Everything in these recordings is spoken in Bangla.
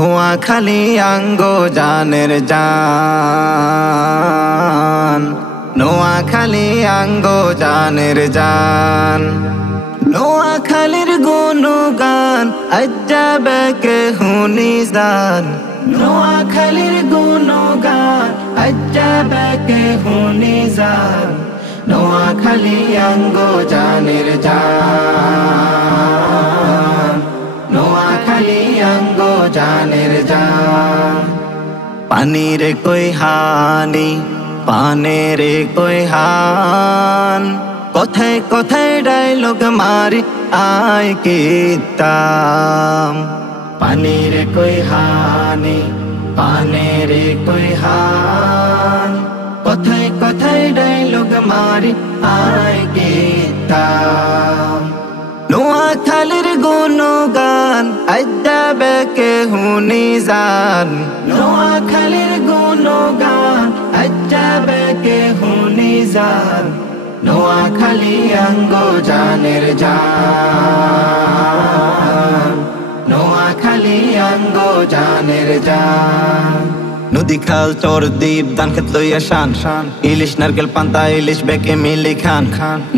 নোয়াখালী আঙ্গো জানের জান, নোয়াখালী আঙ্গো জানের জান। নোয়াখালীর গুণগান আজ্জাবে কে হুনি জান, নোয়াখালীর গুণগান আজ্জাবে কে হুনি জান। নোয়াখালী আঙ্গো জানের জান, নোয়াখালী আঙ্গো জানের জান। পানির কই হানি পানের কই হান, কথায় কথায় ডায়লগ মারি আয় কিতাম। পানির কই হানি পানের কই হান, কথায় কথায় ডায়লগ মারি আয় কিতাম। নোয়াখালীর গুণগান আজ্জাবে কে হুনি জান, নোয়াখালীর গুণগান আজ্জাবে কে হুনি জান। নোয়াখালী আঙ্গো জানের জান, নোয়াখালী আঙ্গো জানের জান। নদী খাল চর দ্বীপ ধান খেত লইয়া শান, ইলিশ নারকেল পান্তা ইলিশ বেকে মিলি খান।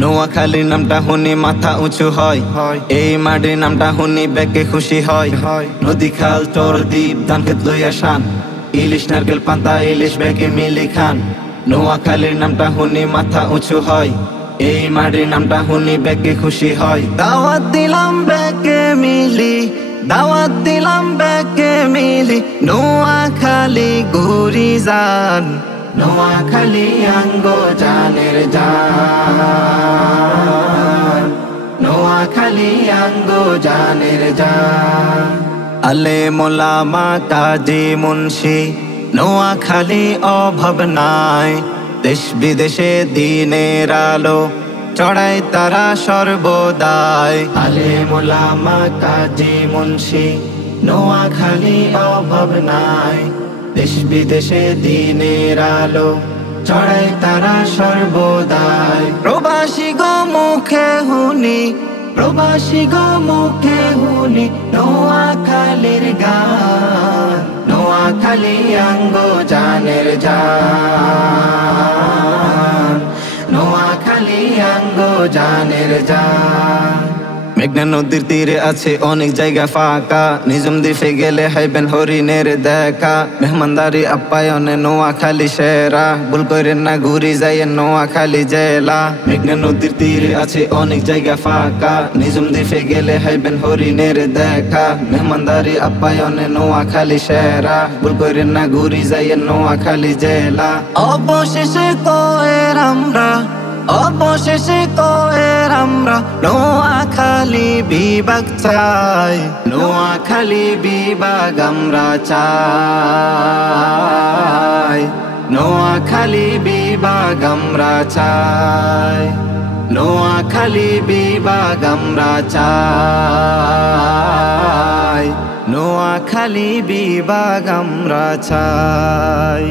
নোয়াখালীর নামটা শুনি মাথা উঁচু হয়, এই মাটির নামটা শুনি বেকে খুশি হয়। নদী খাল চর দ্বীপ ধান খেত লইয়া শান, ইলিশ নারকেল পান্তা ইলিশ বেকে মিলি খান। নোয়াখালীর নামটা শুনি মাথা উঁচু হয়, এই মাটির নামটা শুনি বেকে খুশি হয়। দাওয়াত দিলাম বেকে মিলি, দাওয়াত দিলাম বেকে মিলি, নোয়াখালী ঘুরি যান। নোয়াখালী আঙ্গো জানের জান, নোয়াখালী আঙ্গো জানের জান। আলে মোলামা কাজী মুন্সি নোয়াখালী অভাব নাই, দেশ বিদেশে দিনের আলো চড়াই তারা সর্বদাই। আলে মোলামা কাজী মুন্সি নোয়াখালী অভাব নাই, দেশ বিদেশে দিনের আলো চড়াই তারা সর্বদাই। প্রবাসী গো মুখে হুনি, প্রবাসী গো মুখে হুনি নোয়াখালীর গান। নোয়াখালী আঙ্গো জানের জান, নোয়াখালী আঙ্গো জানের জান। মেঘনা নদীর তীরে আছে অনেক জায়গা ফাঁকা, নিজম দ্বীপে গেলে হাইবেন হরিণের দেখা। মেহমানদারি আপ্যায়নে নোয়াখালী সেরা, ভুল করেন না ঘুরি যাইয়েন নোয়াখালী জেলা। মেঘনা নদীর তীরে আছে অনেক জায়গা ফাঁকা, নিজম দ্বীপে গেলে হাইবেন হরিণের দেখা। মেহমানদারি আপ্যায়নে নোয়াখালী সেরা, ভুল করেন না ঘুরি যাইয়েন নোয়াখালী জেলা। অবশেষে কয়ের আমরা, অবশেষে কয়ের আমরা নোয়াখালী বিভাগ চাই। নোয়াখালী বিভাগ আমরা চাই, নোয়াখালী বিভাগ আমরা চাই। নোয়াখালী বিভাগ আমরা চাই, নোয়াখালী বিভাগ আমরা চাই।